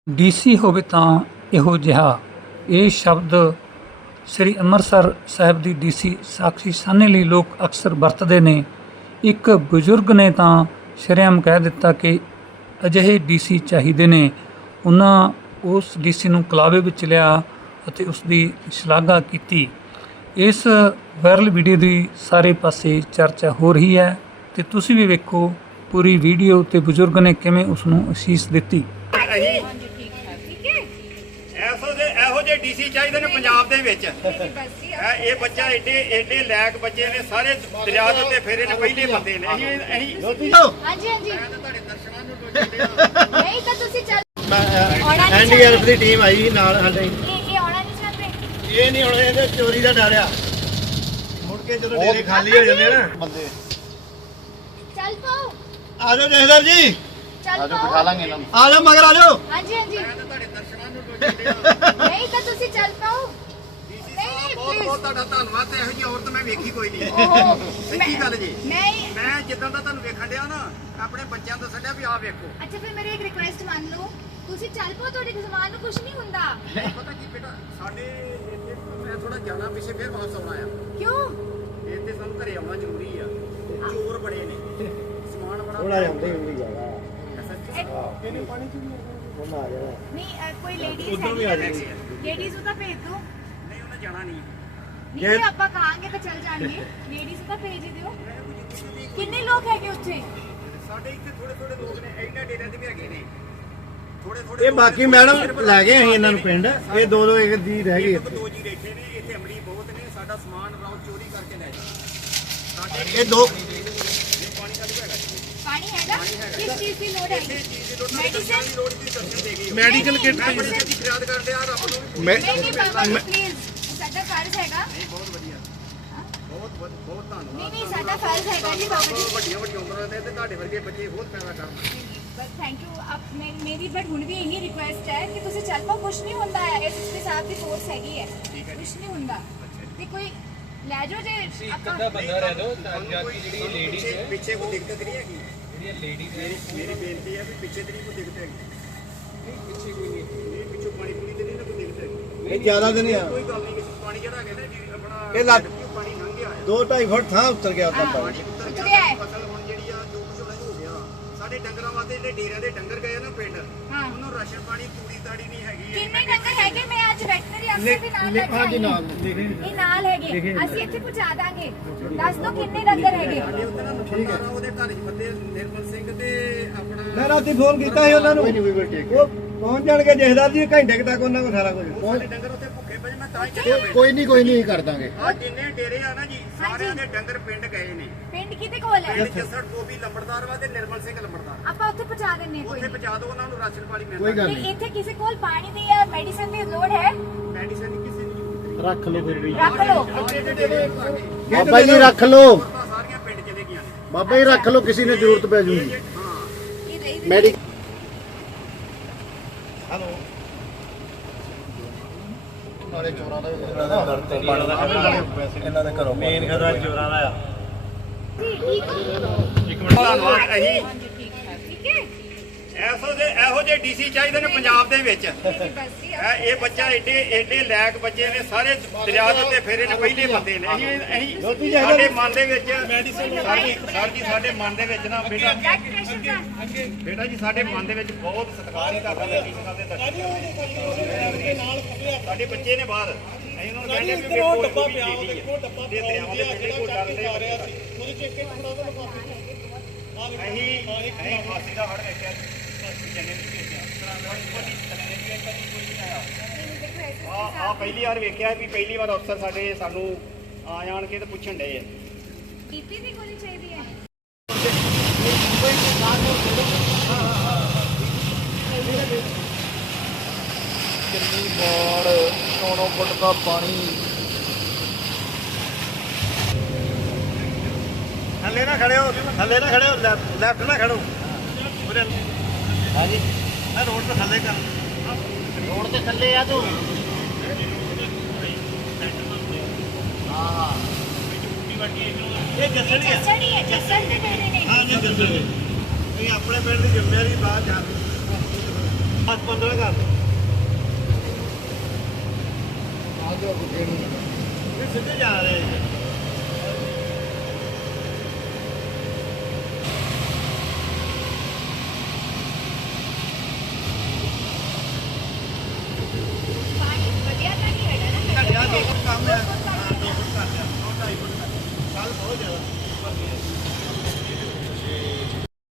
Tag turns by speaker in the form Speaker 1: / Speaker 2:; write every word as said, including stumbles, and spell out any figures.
Speaker 1: D C ਹੋਵੇ ਤਾਂ ਇਹੋ ਜਿਹਾ। ਇਹ ਸ਼ਬਦ ਸ੍ਰੀ ਅੰਮ੍ਰਿਤਸਰ ਸਾਹਿਬ ਦੀ ਡੀ ਸੀ ਸਾਖੀ ਸਾਹਨੀ ਲਈ ਲੋਕ ਅਕਸਰ ਵਰਤਦੇ ਨੇ। ਇੱਕ ਬਜ਼ੁਰਗ ਨੇ ਤਾਂ ਸ਼ਰੇਆਮ ਕਹਿ ਦਿੱਤਾ ਕਿ ਅਜਿਹੇ ਡੀ ਸੀ ਚਾਹੀਦੇ ਨੇ। ਉਹਨਾਂ ਉਸ ਡੀ ਸੀ ਨੂੰ ਕਲਾਵੇ ਵਿੱਚ ਲਿਆ ਅਤੇ ਉਸ ਦੀ ਸ਼ਲਾਘਾ ਕੀਤੀ। ਇਸ ਵਾਇਰਲ ਵੀਡੀਓ ਦੀ ਸਾਰੇ ਪਾਸੇ ਚਰਚਾ ਹੋ ਰਹੀ ਹੈ ਤੇ ਤੁਸੀਂ ਵੀ ਵੇਖੋ ਪੂਰੀ ਵੀਡੀਓ ਤੇ ਬਜ਼ੁਰਗ ਨੇ ਕਿਵੇਂ ਉਸ ਨੂੰ ਅਸੀਸ ਦਿੱਤੀ।
Speaker 2: ਐਸੋ ਦੇ ਇਹੋ ਜਿਹੇ ਡੀਸੀ ਚਾਹੀਦੇ ਨੇ ਪੰਜਾਬ ਦੇ ਵਿੱਚ। ਇਹ ਬੱਚਾ ਏਡੇ ਏਡੇ ਲੈਕ ਬੱਚੇ ਨੇ, ਸਾਰੇ ਦਰਿਆ ਦੇ ਉੱਤੇ ਫੇਰੇ ਨੇ, ਪਹਿਲੇ ਬੰਦੇ ਨੇ। ਅਸੀਂ ਅਸੀਂ
Speaker 3: ਹਾਂਜੀ ਹਾਂਜੀ
Speaker 2: ਤੁਹਾਡੇ ਦਰਸ਼ਨਾਂ ਨੂੰ ਲੋਕ
Speaker 3: ਨਹੀਂ ਤਾਂ ਤੁਸੀਂ ਚੱਲ
Speaker 4: ਐਨ ਡੀ ਆਰ ਐਫ ਦੀ ਟੀਮ ਆਈ ਨਾਲ ਸਾਡੇ।
Speaker 3: ਇਹ ਇਹ ਆਉਣਾ ਨਹੀਂ ਚਾਹਤੇ।
Speaker 4: ਇਹ ਨਹੀਂ ਹੁਣ ਇਹਦੇ ਚੋਰੀ ਦਾ ਡਰ ਆ, ਮੁੜ ਕੇ ਜਦੋਂ ਡੇਰੇ ਖਾਲੀ ਹੋ ਜਾਂਦੇ ਨਾ ਬੰਦੇ।
Speaker 3: ਚੱਲ ਪਾਓ
Speaker 4: ਆ ਜਾਓ ਜਹਦਰ ਜੀ,
Speaker 3: ਚੱਲ ਪਾਓ
Speaker 4: ਲਾਂਗੇ ਇਹਨਾਂ ਨੂੰ। ਆ ਜਾਓ ਮਗਰ ਆ ਜਾਓ।
Speaker 3: ਹਾਂਜੀ ਹਾਂਜੀ
Speaker 2: ਤੁਹਾਡੇ ਦਰਸ਼ਨਾਂ ਨੂੰ ਲੋਕ
Speaker 3: ਨਹੀਂ ਤਾਂ ਤੁਸੀਂ ਚੱਲ ਪਾਓ।
Speaker 2: ਡੀਸੀ
Speaker 3: ਨਹੀਂ,
Speaker 2: ਸਾਹਿਬ
Speaker 3: ਨਹੀਂ,
Speaker 2: ਬਹੁਤ
Speaker 3: please।
Speaker 2: ਬਹੁਤ ਤੁਹਾਡਾ ਧੰਨਵਾਦ। ਤੇ ਇਹੋ ਜਿਹੀ ਔਰਤ ਮੈਂ ਵੇਖੀ ਕੋਈ ਨਹੀਂ।
Speaker 3: ਓਹੋ
Speaker 2: ਸੱਚੀ ਗੱਲ ਜੀ।
Speaker 3: ਮੈਂ
Speaker 2: ਮੈਂ ਜਿੱਦਾਂ ਦਾ ਤੁਹਾਨੂੰ ਵੇਖਣ ਡਿਆ ਨਾ, ਆਪਣੇ ਬੱਚਿਆਂ ਤੋਂ ਛੱਡਿਆ ਵੀ ਆਹ ਵੇਖੋ।
Speaker 3: ਅੱਛਾ ਫਿਰ ਮੇਰੀ ਇੱਕ ਰਿਕੁਐਸਟ ਮੰਨ ਲਓ, ਤੁਸੀਂ ਚੱਲ ਪਾਓ, ਤੁਹਾਡੇ ਜ਼ਮਾਨ ਨੂੰ ਕੁਝ ਨਹੀਂ ਹੁੰਦਾ।
Speaker 2: ਪਤਾ ਕੀ ਬੇਟਾ, ਸਾਡੇ ਇੱਥੇ ਮੈਂ ਥੋੜਾ ਜਾਣਾ ਪਿੱਛੇ ਫਿਰ ਵਾਪਸ ਆਉਣਾ ਆ।
Speaker 3: ਕਿਉਂ?
Speaker 2: ਇੱਥੇ ਸਾਨੂੰ ਘਰੇ ਆਉਣਾ ਜ਼ਰੂਰੀ ਆ। ਚੋਰ ਬੜੇ ਨੇ, ਸਮਾਨ ਬੜਾ
Speaker 4: ਥੋੜਾ ਜਾਂਦੇ ਹੁੰਦੀ ਜਾਗਾ
Speaker 3: ਇੱਕ-
Speaker 4: ਉਹਨਾਂ ਆ ਜਾਣਾ।
Speaker 3: ਨਹੀਂ ਅ, ਕੋਈ ਲੇਡੀਜ਼
Speaker 4: ਉੱਧਰ ਵੀ ਆ ਜਾਣਗੇ।
Speaker 3: ਲੇਡੀਜ਼ ਨੂੰ ਤਾਂ ਭੇਜ ਦਿਓ।
Speaker 2: ਨਹੀਂ, ਉਹਨੇ ਜਾਣਾ ਨਹੀਂ।
Speaker 3: ਨਹੀਂ ਜੇ ਆਪਾਂ ਕਹਾਂਗੇ ਤਾਂ ਚੱਲ ਜਾਣਗੇ। ਲੇਡੀਜ਼ ਨੂੰ ਤਾਂ ਭੇਜ ਹੀ ਦਿਓ। ਕਿੰਨੇ ਲੋਕ ਹੈਗੇ ਉੱਥੇ?
Speaker 2: ਸਾਡੇ ਇੱਥੇ ਥੋੜੇ ਥੋੜੇ ਲੋਕ ਨੇ, ਇਹਨਾਂ ਡੇਰਿਆਂ ਦੇ ਵੀ ਹੈਗੇ ਨੇ ਥੋੜੇ ਥੋੜੇ।
Speaker 4: ਇਹ ਬਾਕੀ ਮੈਡਮ ਲੈ ਗਏ ਅਸੀਂ ਇਹਨਾਂ ਨੂੰ ਪਿੰਡ। ਇਹ ਦੋ ਦੋ ਇੱਕ ਦੀ ਰਹਿ ਗਈ ਇੱਥੇ।
Speaker 2: ਦੋ ਜੀ ਬੈਠੇ ਨੇ ਇੱਥੇ, ਅਮਲੀ ਬਹੁਤ ਨੇ। ਸਾਡਾ ਸਮਾਨ ਰਾਉ ਚੋਰੀ ਕਰਕੇ ਲੈ ਜਾਂਦੇ। ਸਾਡੇ
Speaker 4: ਇਹ ਦੋ
Speaker 2: ਪਾਣੀ ਦਾ ਵੀ ਹੈਗਾ ਜੀ।
Speaker 3: ਪਾਣੀ ਹੈਗਾ? ਕਿਸ ਚੀਜ਼ ਦੀ ਲੋੜ ਹੈਗੀ?
Speaker 2: ਚੀਜ਼ ਦੀ ਲੋੜ ਨਹੀਂ,
Speaker 3: ਮੈਡੀਸਨ
Speaker 2: ਦੀ ਲੋੜ ਦੀ ਦਰਸ਼ਨ ਦੇ ਗਈ।
Speaker 4: ਮੈਡੀਕਲ ਕਿੱਟ
Speaker 2: ਮੈਂ ਬੜੀ ਛੇਤੀ ਫਰਿਆਦ ਕਰਦੇ ਆ ਰੱਬ ਨੂੰ।
Speaker 4: ਮੈਂ
Speaker 3: ਨਹੀਂ ਨਹੀਂ ਬਾਬਾ ਜੀ ਪਲੀਜ਼, ਸਾਡਾ ਫਰਜ਼ ਹੈਗਾ।
Speaker 2: ਨਹੀਂ, ਬਹੁਤ ਵਧੀਆ, ਬਹੁਤ ਬਹੁਤ ਬਹੁਤ ਧੰਨਵਾਦ।
Speaker 3: ਨਹੀਂ ਨਹੀਂ ਸਾਡਾ ਫਰਜ਼ ਹੈਗਾ ਜੀ ਬਾਬਾ ਜੀ।
Speaker 2: ਵੱਡੀਆਂ ਵੱਡੀਆਂ ਉਮਰਾਂ ਦੇ ਤੇ ਤੁਹਾਡੇ ਵਰਗੇ ਬੱਚੇ ਬਹੁਤ ਪੈਦਾ ਕਰਨ।
Speaker 3: ਬਸ ਥੈਂਕ ਯੂ। ਆਪ ਮੈਂ ਮੇਰੀ ਬਟ ਹੁਣ ਵੀ ਇਹੀ ਰਿਕੁਐਸਟ ਹੈ ਕਿ ਤੁਸੀਂ ਚੱਲ ਪਾਓ। ਕੁਝ ਨਹੀਂ ਹੁੰਦਾ ਹੈ, ਇਸ ਦੇ ਸਾਥ ਦੀ ਫੋਰਸ ਹੈਗੀ ਹੈ। ਕੁਝ ਨਹੀਂ ਹੁੰਦਾ ਤੇ ਕੋਈ ਲੈ ਜਾਓ ਜੇ ਆਪਾਂ।
Speaker 5: ਬੰਦਾ ਰਹਿ ਦੋ ਤਾਂ ਜਾਤੀ ਜਿਹੜੀ ਲੇਡੀਜ਼ ਹੈ,
Speaker 2: ਪਿੱਛੇ ਕੋਈ ਦਿੱਕਤ ਨਹੀਂ ਹੈਗੀ।
Speaker 5: ਜਿਹੜੀਆਂ ਲੇਡੀਜ਼ ਹੈ
Speaker 2: ਮੇਰੀ ਬੇਨਤੀ ਹੈ ਵੀ ਪਿੱਛੇ ਤੇ ਨਹੀਂ ਕੋਈ ਦਿੱਕਤ ਹੈਗੀ।
Speaker 5: ਨਹੀਂ ਪਿੱਛੇ ਕੋਈ ਨਹੀਂ।
Speaker 2: ਇਹ ਪਿੱਛੋਂ ਪਾਣੀ ਪੂਰੀ ਤੇ ਨਹੀਂ ਨਾ ਕੋਈ ਦਿੱਕਤ ਹੈਗੀ।
Speaker 4: ਇਹ ਜ਼ਿਆਦਾ ਦਿਨ ਆ।
Speaker 2: ਕੋਈ ਗੱਲ ਨਹੀਂ। ਪਾਣੀ ਜਿਹੜਾ ਹੈਗਾ ਨਾ ਜੀ ਆਪਣਾ,
Speaker 4: ਇਹ ਲੱਗ-
Speaker 2: ਪਾਣੀ ਲੰਘ ਗਿਆ ਹੈ।
Speaker 4: ਦੋ ਢਾਈ ਫੁੱਟ ਥਾਂ ਉੱਤਰ ਗਿਆ ਉਹਦਾ ਪਾਣੀ।
Speaker 2: ਪਾਣੀ ਉੱਤਰ
Speaker 3: ਉੱਤਰ
Speaker 2: ਗਿਆ।
Speaker 3: ਗਿਆ ਹੈ।
Speaker 2: ਫਸਲ ਹੁਣ ਜਿਹੜੀ ਆ ਜੋ ਕੁਝ ਹੋਣਾ ਹੋ ਗਿਆ। ਸਾਡੇ ਡੰਗਰਾਂ ਵਾਸਤੇ ਜਿਹੜੇ ਡੇਰਿਆਂ ਦੇ ਡੰਗਰ ਗਏ ਨਾ ਪਿੰਡ,
Speaker 3: ਹਾਂ।
Speaker 2: ਉਹਨੂੰ ਰਾਸ਼ਨ ਪਾਣੀ ਤੂੜੀ ਤਾੜੀ ਨਹੀਂ ਹੈਗੀ।
Speaker 3: ਕਿੰਨੇ ਡੰਗਰ ਹੈਗੇ? ਮੈਂ ਅੱਜ ਵੈਟਰਨਰੀ ਅਫਸਰ ਵੀ ਨਾਲ ਲੈ ਕੇ
Speaker 4: ਹਾਂਜੀ
Speaker 3: ਆਈ ਹਾਂ।
Speaker 4: ਨਾਲ ਲਿਖੇ
Speaker 3: ਇਹ ਨਾਲ ਹੈਗੇ, ਅਸੀਂ ਇੱਥੇ ਪਹੁੰਚਾ ਦਾਂਗੇ। ਦੱਸ ਦਿਓ ਕਿੰਨੇ ਡੰਗਰ ਹੈਗੇ?
Speaker 2: ਸਾਡੇ ਉੱਤੇ ਨਾ ਨੰਬਰਦਾਰ ਆ, ਉਹਦੇ ਘਰ ਹੀ ਬੰਦੇ ਨਿਰਮਲ ਸਿੰਘ ਤੇ ਆਪਣਾ।
Speaker 4: ਮੈਂ ਰਾਤੀ ਫੋਨ ਕੀਤਾ ਸੀ ਉਹਨਾਂ ਨੂੰ। ਉਹ ਪਹੁੰਚ ਜਾਣਗੇ ਜਹਦਰ ਜੀ, ਘੰਟੇ ਕੁ ਤੱਕ ਉਹਨਾਂ ਕੋਲ ਸਾਰਾ ਕੁਝ ਪਹੁੰਚ।
Speaker 2: ਸਾਡੇ ਡੰਗਰ ਉੱਤੇ ਭੁੱਖੇ ਪਏ, ਮੈਂ ਤਾਂ ਹੀ ਚੱਲਿਆ ਪਿੰਡ।
Speaker 4: ਕੋਈ ਨਹੀਂ ਕੋਈ ਨਹੀਂ ਕਰ ਦਾਂਗੇ।
Speaker 2: ਆ ਜਿੰਨੇ ਡੇਰੇ ਆ ਨਾ ਜੀ, ਸਾਰਿਆਂ ਦੇ ਡੰਗਰ ਪਿੰਡ ਗਏ ਨੇ।
Speaker 3: ਪਿੰਡ ਕਿਤੇ ਕੋਲ ਹੈ?
Speaker 2: ਪਿੰਡ ਜੱਸੜ ਗੋਬੀ ਲੰਬੜਦਾਰ ਵਾ ਤੇ ਨਿਰਮਲ ਸਿੰਘ ਲੰਬੜਦਾਰ।
Speaker 3: ਆਪਾਂ ਉੱਥੇ ਪਹੁੰਚਾ ਦਿੰਨੇ ਕੋਈ
Speaker 2: ਉੱਥੇ ਪਹੁੰਚਾ ਦਿਓ ਉਹਨਾਂ ਨੂੰ, ਰਾਸ਼ਨ ਪਾਣੀ
Speaker 4: ਕੋਈ
Speaker 2: ਮਿਲਦਾ।
Speaker 4: ਗੱਲ
Speaker 3: ਤੇ ਇੱਥੇ ਕਿਸੇ ਕੋਲ ਪਾਣੀ ਦੀ ਜਾਂ ਮੈਡੀਸਨ ਦੀ ਲੋੜ ਹੈ?
Speaker 2: ਮੈਡੀਸਨ ਦੀ ਕਿਸੇ ਦੀ ਜ਼ਰੂਰਤ ਨਹੀਂ।
Speaker 4: ਰੱਖ ਲਓ ਫਿਰ ਵੀ।
Speaker 3: ਰੱਖ ਲਓ।
Speaker 2: ਆਹ ਜਿਹੜੇ ਡੇਰੇ ਆ ਗਏ,
Speaker 4: ਬਾਬਾ ਜੀ ਰੱਖ ਲਓ,
Speaker 2: ਔਰਤਾਂ ਸਾਰੀਆਂ ਪਿੰਡ ਚਲੇ ਗਈਆਂ ਨੇ।
Speaker 4: ਬਾਬਾ ਜੀ ਰੱਖ ਲਓ, ਕਿਸੇ ਨੇ ਜ਼ਰੂਰਤ ਪੈ ਜੂਗੀ।
Speaker 2: ਹਾਂ,
Speaker 3: ਇਹ ਰਹੀ
Speaker 4: ਮੈਡੀ ਨਾਲੇ ਚੋਰਾਂ ਦਾ ਇਹਨਾਂ ਦੇ ਘਰੋਂ ਮੇਨ ਖਤਰਾ ਚੋਰਾਂ ਦਾ ਆ।
Speaker 3: ਠੀਕ ਹੋ?
Speaker 2: ਧੰਨਵਾਦ। ਅਸੀਂ
Speaker 3: ਹਾਂਜੀ ਠੀਕ ਹੈ ਠੀਕ ਹੈ।
Speaker 2: ਐਸੋ ਦੇ ਇਹੋ ਜਿਹੇ ਡੀਸੀ ਚਾਹੀਦੇ ਨੇ ਪੰਜਾਬ ਦੇ ਵਿੱਚ।
Speaker 3: ਮੇਰੀ ਬਸ ਜੀ
Speaker 2: ਇਹ ਇਹ ਬੱਚਾ ਏਡੇ ਏਡੇ ਲੈਕ ਬੱਚੇ ਨੇ, ਸਾਰੇ ਦਰਿਆ ਦੇ ਉੱਤੇ ਫੇਰੇ ਨੇ, ਪਹਿਲੇ ਬੰਦੇ ਨੇ। ਅਸੀਂ ਅਸੀਂ ਸਾਡੇ ਮਨ ਦੇ ਵਿੱਚ ਸਰ ਜੀ ਸਰ ਜੀ ਸਾਡੇ ਮਨ ਦੇ ਵਿੱਚ ਨਾ ਬੇਟਾ
Speaker 3: ਬਲੱਡ ਪ੍ਰੈਸ਼ਰ ਦਾ
Speaker 2: ਬੇਟਾ ਜੀ ਸਾਡੇ ਮਨ ਦੇ ਵਿੱਚ ਬਹੁਤ ਸਤਿਕਾਰ ਹੈ ਤੁਹਾਡਾ ਜੀ ਸਾਹਿਬ ਦੇ ਦਰਸ਼ਨ ਸਾਡੇ ਬੱਚੇ ਨੇ ਬਾਹਰ। ਅਸੀਂ ਉਹਨਾਂ ਨੂੰ ਕਹਿੰਦੇ ਵੀ ਵੇਖੋ ਡੱਬਾ ਪਿਆ ਉਹ ਡੱਬਾ ਦੇ ਦਰਿਆਵਾਂ ਦੇ ਜਿਹੜੇ ਕੋਈ ਡਰਦੇ ਆ ਰਿਹਾ ਸੀ ਉਹਦੇ ਚ ਇੱਕ ਫੜਾ ਦੋ ਲਿਫਾਫੇ ਅਸੀਂ ਅਸੀਂ ਫਾਸੀ ਦਾ ਹੜ ਵੇਖਿਆ ਜੰਨੇ ਵੀ ਵੇਖਿਆ ਵੱਡੀ ਥੱਲੇ ਵੀ ਇੱਕ ਵਾਰੀ ਕੋਈ ਨਹੀਂ ਆਇਆ। ਆ ਆ ਪਹਿਲੀ ਵਾਰ ਵੇਖਿਆ ਵੀ ਪਹਿਲੀ ਵਾਰ ਅਫਸਰ ਸਾਡੇ ਸਾਨੂੰ ਆ ਜਾਣ ਕੇ ਤੇ ਪੁੱਛਣ ਡਏ ਆ।
Speaker 3: ਬੀਪੀ ਦੀ ਗੋਲੀ ਚਾਹੀਦੀ ਹੈ?
Speaker 4: ਕਿੰਨੀ ਬਾੜ, ਨੌ ਫੁੱਟ ਦਾ ਪਾਣੀ। ਥੱਲੇ ਨਾ ਖੜੇ ਹੋ, ਥੱਲੇ ਨਾ ਖੜੇ ਹੋ, ਲੈਫਟ ਨਾ ਖੜੋ। ਹਾਂਜੀ ਮੈਂ ਰੋਡ ਤੇ ਥੱਲੇ ਕਰ, ਰੋਡ ਤੇ ਥੱਲੇ ਆ ਤੂੰ। ਹਾਂ ਇਹ ਜੱਸੜ ਹੀ ਆ।
Speaker 3: ਜੱਸੜ ਹੀ ਹੈ, ਜੱਸੜ ਦੇ ਡੇਰੇ ਨੇ।
Speaker 4: ਹਾਂ ਜੀ ਜੱਸੜ ਇਹ ਆਪਣੇ ਪਿੰਡ ਦੀ ਜ਼ਿੰਮੇਵਾਰੀ ਬਾਹਰ ਜਾ
Speaker 2: ਦਸ ਪੰਦਰਾਂ ਕਰ ਲਓ
Speaker 4: ਆ ਜਾਓ ਅੱਗੇ ਨੂੰ
Speaker 2: ਇਹ ਸਿੱਧੇ ਜਾ ਰਹੇ ਆ ਜੀ।